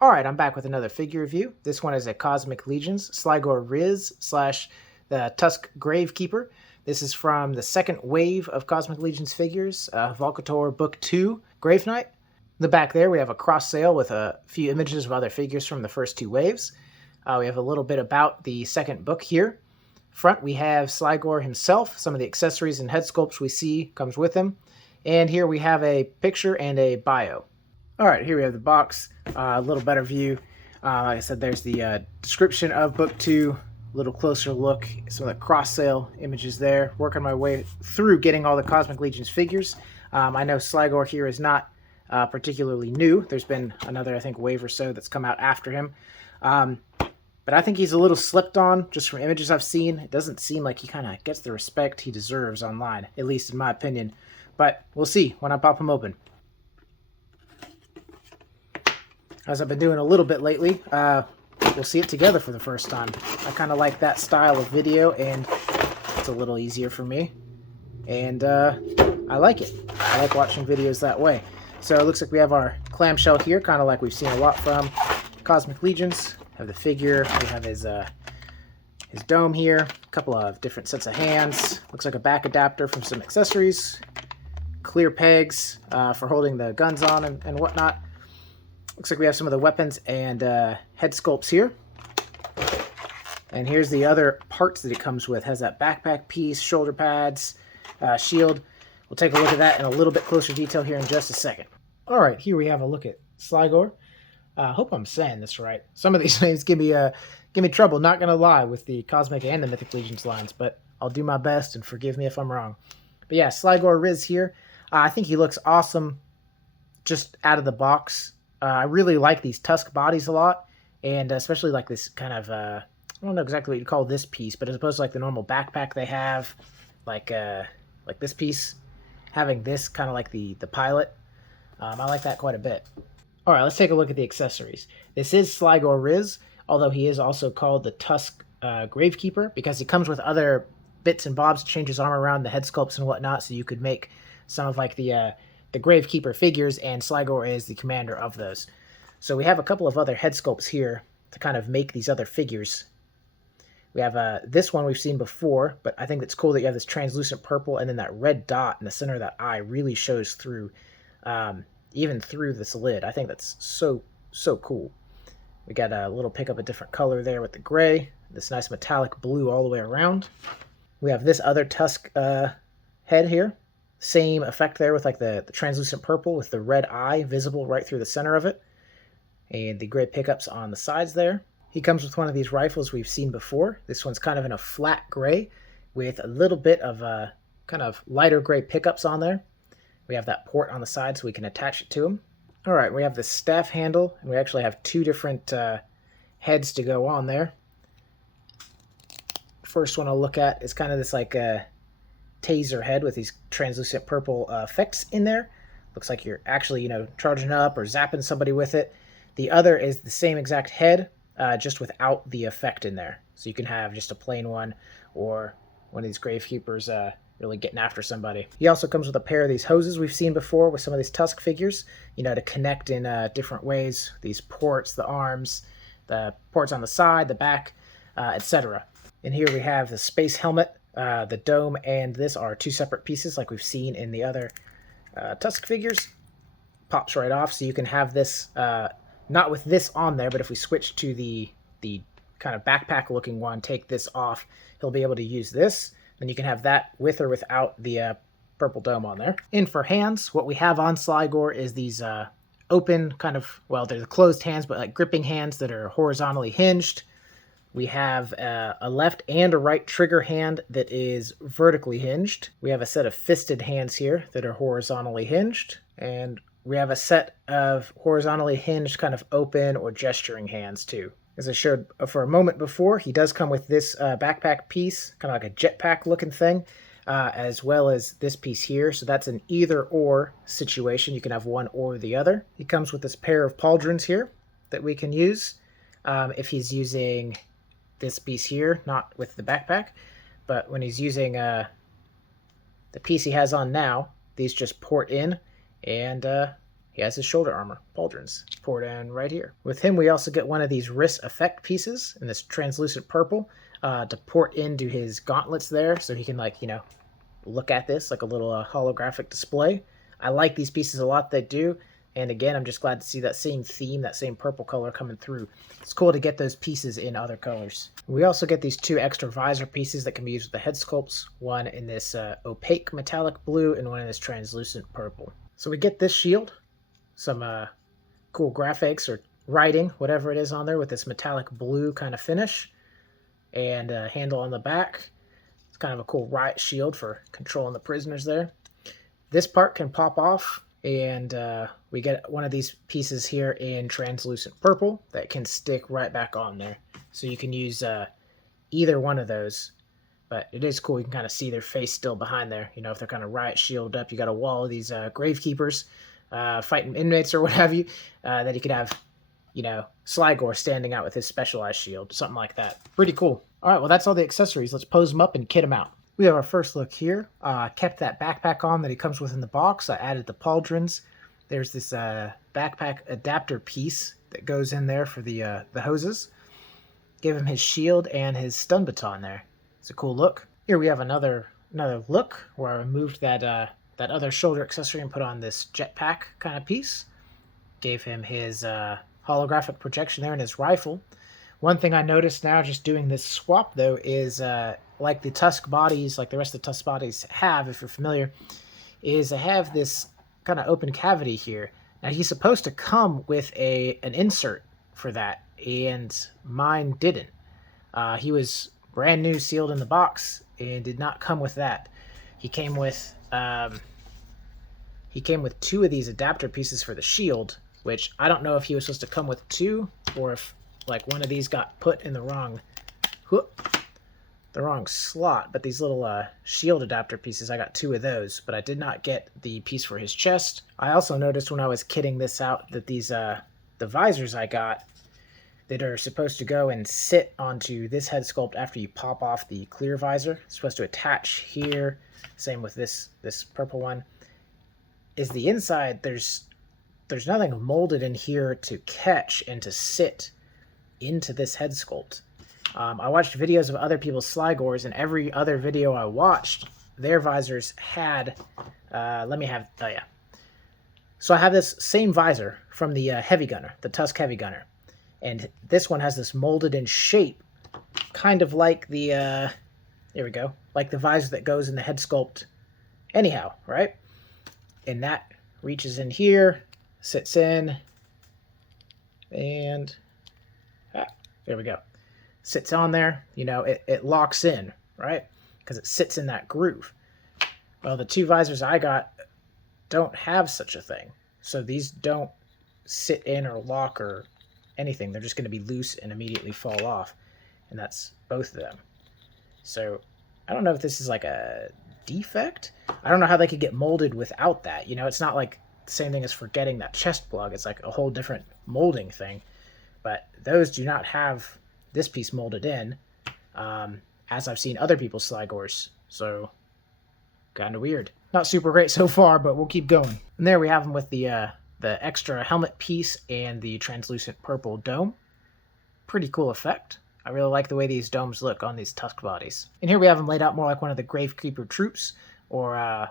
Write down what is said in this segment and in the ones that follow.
Alright, I'm back with another figure review. This one is a Cosmic Legions Slygor Ryz slash the Tusk Gravekeeper. This is from the second wave of Cosmic Legions figures, Hvalkatar Book 2, Gravenight. In the back there we have a cross sale with a few images of other figures from the first two waves. We have a little bit about the second book here. Front we have Slygor himself. Some of the accessories and head sculpts we see comes with him. And here we have a picture and a bio. Alright, here we have the box, a little better view. Like I said, there's the description of Book 2, a little closer look, some of the cross-sale images there. Working my way through getting all the Cosmic Legions figures. I know Slygor here is not particularly new. There's been another, I think, wave or so that's come out after him. But I think he's a little slept on, just from images I've seen. It doesn't seem like he kind of gets the respect he deserves online, at least in my opinion. But we'll see when I pop him open. As I've been doing a little bit lately, we'll see it together for the first time. I kind of like that style of video, and it's a little easier for me. And I like it. I like watching videos that way. So it looks like we have our clamshell here, kind of like we've seen a lot from Cosmic Legions. Have the figure, we have his dome here, a couple of different sets of hands. Looks like a back adapter from some accessories. Clear pegs for holding the guns on and whatnot. Looks like we have some of the weapons and head sculpts here. And here's the other parts that it comes with. It has that backpack piece, shoulder pads, shield. We'll take a look at that in a little bit closer detail here in just a second. Alright, here we have a look at Slygor. I hope I'm saying this right. Some of these names give me trouble, not going to lie, with the Cosmic and the Mythic Legions lines, but I'll do my best and forgive me if I'm wrong. But yeah, Slygor Ryz here. I think he looks awesome just out of the box. I really like these tusk bodies a lot, and especially like this kind of, I don't know exactly what you'd call this piece, but as opposed to like the normal backpack they have, like this piece, having this kind of like the pilot, I like that quite a bit. Alright, let's take a look at the accessories. This is Slygor Ryz, although he is also called the Tusk Gravekeeper, because he comes with other bits and bobs to change his armor around, the head sculpts and whatnot, so you could make some of like the Gravekeeper figures, and Slygor is the commander of those. So we have a couple of other head sculpts here to kind of make these other figures. We have this one we've seen before, but I think it's cool that you have this translucent purple, and then that red dot in the center of that eye really shows through, even through this lid. I think that's so cool. We got a little pick up a different color there with the gray, this nice metallic blue all the way around. We have this other tusk head here. Same effect there with like the translucent purple with the red eye visible right through the center of it. And the gray pickups on the sides there. He comes with one of these rifles we've seen before. This one's kind of in a flat gray with a little bit of kind of lighter gray pickups on there. We have that port on the side so we can attach it to him. Alright, we have the staff handle, and we actually have two different heads to go on there. First one I'll look at is kind of this like taser head with these translucent purple effects in there. Looks like you're actually, charging up or zapping somebody with it. The other is the same exact head, just without the effect in there. So you can have just a plain one, or one of these Gravekeepers really getting after somebody. He also comes with a pair of these hoses we've seen before with some of these Tusk figures, to connect in different ways. These ports, the arms, the ports on the side, the back, etc. And here we have the space helmet. The dome and this are two separate pieces like we've seen in the other Tusk figures. Pops right off, so you can have this, not with this on there, but if we switch to the kind of backpack looking one, take this off, he'll be able to use this. Then you can have that with or without the purple dome on there. And for hands, what we have on Slygor is these open kind of, well, they're the closed hands, but like gripping hands that are horizontally hinged. We have a left and a right trigger hand that is vertically hinged. We have a set of fisted hands here that are horizontally hinged. And we have a set of horizontally hinged kind of open or gesturing hands too. As I showed for a moment before, he does come with this backpack piece, kind of like a jetpack looking thing, as well as this piece here. So that's an either or situation. You can have one or the other. He comes with this pair of pauldrons here that we can use if he's using this piece here, not with the backpack, but when he's using the piece he has on now, these just port in, and he has his shoulder armor, pauldrons, poured in right here. With him, we also get one of these wrist effect pieces in this translucent purple to port into his gauntlets there, so he can, like, you know, look at this like a little holographic display. I like these pieces a lot, they do. And again, I'm just glad to see that same theme, that same purple color coming through. It's cool to get those pieces in other colors. We also get these 2 extra visor pieces that can be used with the head sculpts. One in this opaque metallic blue and one in this translucent purple. So we get this shield, some cool graphics or writing, whatever it is on there, with this metallic blue kind of finish. And a handle on the back. It's kind of a cool riot shield for controlling the prisoners there. This part can pop off. And we get one of these pieces here in translucent purple that can stick right back on there. So you can use either one of those. But it is cool. You can kind of see their face still behind there. You know, if they're kind of riot shielded up, you got a wall of these Gravekeepers fighting inmates or what have you. That you could have, you know, Slygor standing out with his specialized shield. Something like that. Pretty cool. All right, well, that's all the accessories. Let's pose them up and kit them out. We have our first look here. Kept that backpack on that he comes with in the box. I added the pauldrons. There's this backpack adapter piece that goes in there for the hoses. Give him his shield and his stun baton there. It's a cool look. Here we have another look where I removed that other shoulder accessory and put on this jetpack kind of piece. Gave him his holographic projection there and his rifle. One thing I noticed now just doing this swap though is like the Tusk bodies, like the rest of the Tusk bodies have, if you're familiar, is I have this kind of open cavity here. Now he's supposed to come with an insert for that, and mine didn't. He was brand new, sealed in the box, and did not come with that. He came with 2 of these adapter pieces for the shield, which I don't know if he was supposed to come with 2, or if like one of these got put in the wrong slot. But these little shield adapter pieces, I got 2 of those, but I did not get the piece for his chest. I also noticed when I was kitting this out that these the visors I got that are supposed to go and sit onto this head sculpt after you pop off the clear visor. It's supposed to attach here. Same with this purple one. Is the inside, there's nothing molded in here to catch and to sit into this head sculpt. I watched videos of other people's Slygors, and every other video I watched, their visors had, So I have this same visor from the Heavy Gunner, the Tusk Heavy Gunner. And this one has this molded in shape, kind of like the, there we go, like the visor that goes in the head sculpt anyhow, right? And that reaches in here, sits in, and there we go. Sits on there, you know, it locks in, right? Because it sits in that groove. Well, the 2 visors I got don't have such a thing. So these don't sit in or lock or anything. They're just going to be loose and immediately fall off. And that's both of them. So I don't know if this is like a defect. I don't know how they could get molded without that. You know, it's not like the same thing as forgetting that chest plug. It's like a whole different molding thing. But those do not have this piece molded in, as I've seen other people's Slygors. So kind of weird. Not super great so far, but we'll keep going. And there we have them with the extra helmet piece and the translucent purple dome. Pretty cool effect. I really like the way these domes look on these Tusk bodies. And here we have them laid out more like one of the Gravekeeper troops or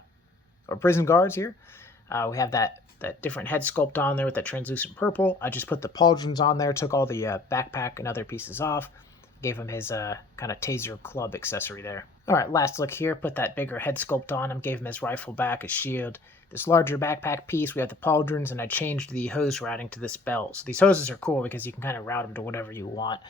prison guards here. We have that different head sculpt on there with that translucent purple. I just put the pauldrons on there, took all the backpack and other pieces off, gave him his kind of taser club accessory there. All right, last look here, put that bigger head sculpt on him, gave him his rifle back, his shield, this larger backpack piece. We have the pauldrons, and I changed the hose routing to this belt. So these hoses are cool because you can kind of route them to whatever you want.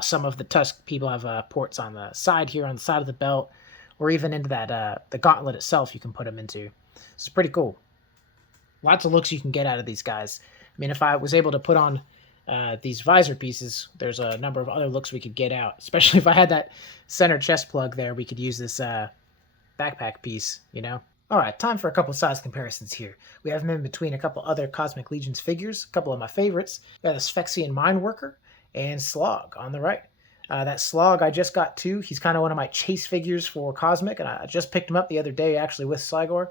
Some of the Tusk people have ports on the side here, on the side of the belt, or even into that the gauntlet itself you can put them into. It's pretty cool. Lots of looks you can get out of these guys. I mean, if I was able to put on these visor pieces, there's a number of other looks we could get out. Especially if I had that center chest plug there, we could use this backpack piece, you know? All right, time for a couple size comparisons here. We have them in between a couple other Cosmic Legions figures, a couple of my favorites. We have this Phyrexian Mineworker and Slog on the right. That Slog I just got too. He's kind of one of my chase figures for Cosmic, and I just picked him up the other day actually with Slygor.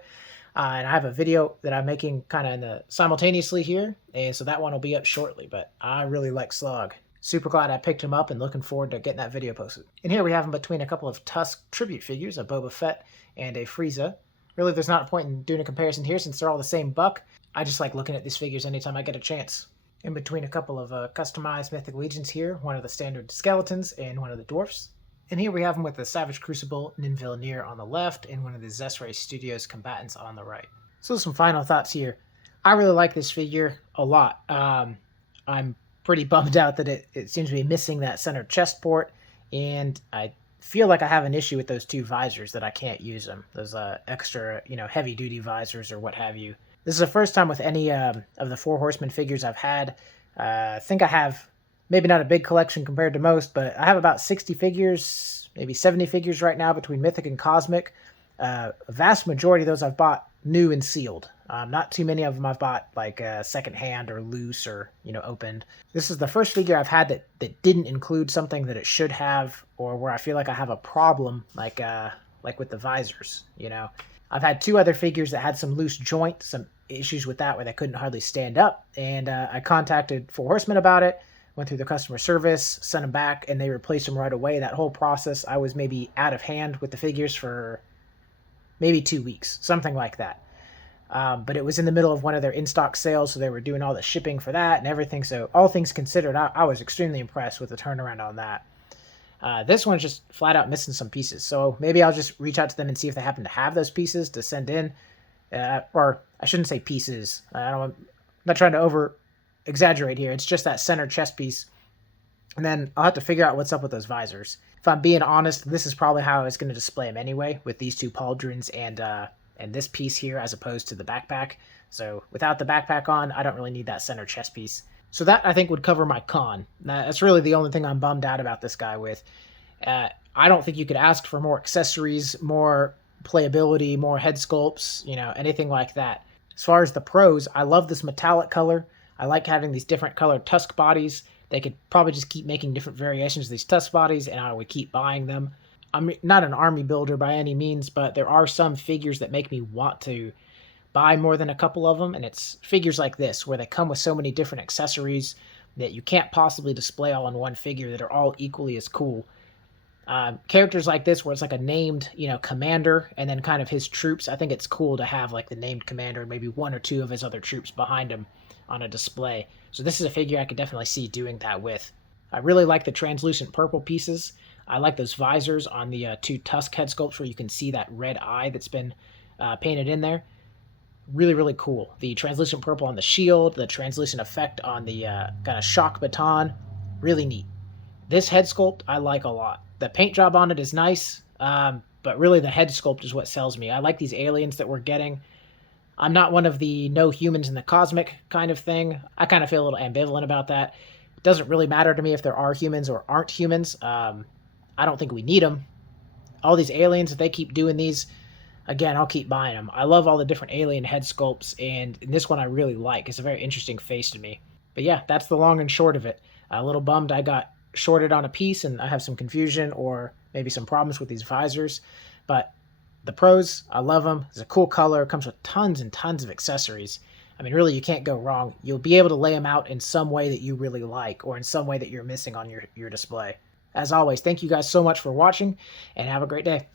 And I have a video that I'm making kind of simultaneously here, and so that one will be up shortly. But I really like Slog. Super glad I picked him up and looking forward to getting that video posted. And here we have him between a couple of Tusk tribute figures, a Boba Fett and a Frieza. Really, there's not a point in doing a comparison here since they're all the same buck. I just like looking at these figures anytime I get a chance. In between a couple of customized Mythic Legions here, one of the standard skeletons and one of the dwarfs. And here we have him with the Savage Crucible Ninvilnir on the left and one of the Zesray Studios combatants on the right. So some final thoughts here. I really like this figure a lot. I'm pretty bummed out that it seems to be missing that center chest port, and I feel like I have an issue with those two visors that I can't use them. Those extra, heavy duty visors or what have you. This is the first time with any of the Four Horsemen figures I've had. I think I have maybe not a big collection compared to most, but I have about 60 figures, maybe 70 figures right now between Mythic and Cosmic. A vast majority of those I've bought new and sealed. Not too many of them I've bought like secondhand or loose or opened. This is the first figure I've had that didn't include something that it should have, or where I feel like I have a problem, like with the visors. I've had two other figures that had some loose joint, some issues with that where they couldn't hardly stand up, and I contacted Four Horsemen about it. Went through the customer service, sent them back, and they replaced them right away. That whole process, I was maybe out of hand with the figures for maybe 2 weeks, something like that. But it was in the middle of one of their in-stock sales, so they were doing all the shipping for that and everything. So all things considered, I was extremely impressed with the turnaround on that. This one's just flat out missing some pieces. So maybe I'll just reach out to them and see if they happen to have those pieces to send in. Or I shouldn't say pieces. I'm not trying to over-exaggerate here. It's just that center chest piece. And then I'll have to figure out what's up with those visors. If I'm being honest, this is probably how I was going to display them anyway, with these two pauldrons and this piece here as opposed to the backpack. So without the backpack on, I don't really need that center chest piece. So that, I think, would cover my con. That's really the only thing I'm bummed out about this guy with. I don't think you could ask for more accessories, more playability, more head sculpts, anything like that. As far as the pros, I love this metallic color. I like having these different colored tusk bodies. They could probably just keep making different variations of these tusk bodies, and I would keep buying them. I'm not an army builder by any means, but there are some figures that make me want to buy more than a couple of them, and it's figures like this, where they come with so many different accessories that you can't possibly display all in one figure that are all equally as cool. Characters like this, where it's like a named, commander, and then kind of his troops, I think it's cool to have like the named commander and maybe one or two of his other troops behind him on a display. So this is a figure I could definitely see doing that with. I really like the translucent purple pieces. I like those visors on the two tusk head sculpts where you can see that red eye that's been painted in there. Really, really cool. The translucent purple on the shield, the translucent effect on the kind of shock baton. Really neat. This head sculpt I like a lot. The paint job on it is nice, but really the head sculpt is what sells me. I like these aliens that we're getting. I'm not one of the no humans in the cosmic kind of thing. I kind of feel a little ambivalent about that. It doesn't really matter to me if there are humans or aren't humans. I don't think we need them. All these aliens, if they keep doing these, again, I'll keep buying them. I love all the different alien head sculpts, and this one I really like. It's a very interesting face to me. But yeah, that's the long and short of it. A little bummed I got shorted on a piece, and I have some confusion or maybe some problems with these visors. But the pros, I love them. It's a cool color. It comes with tons and tons of accessories. I mean, really, you can't go wrong. You'll be able to lay them out in some way that you really like, or in some way that you're missing on your display. As always, thank you guys so much for watching, and have a great day.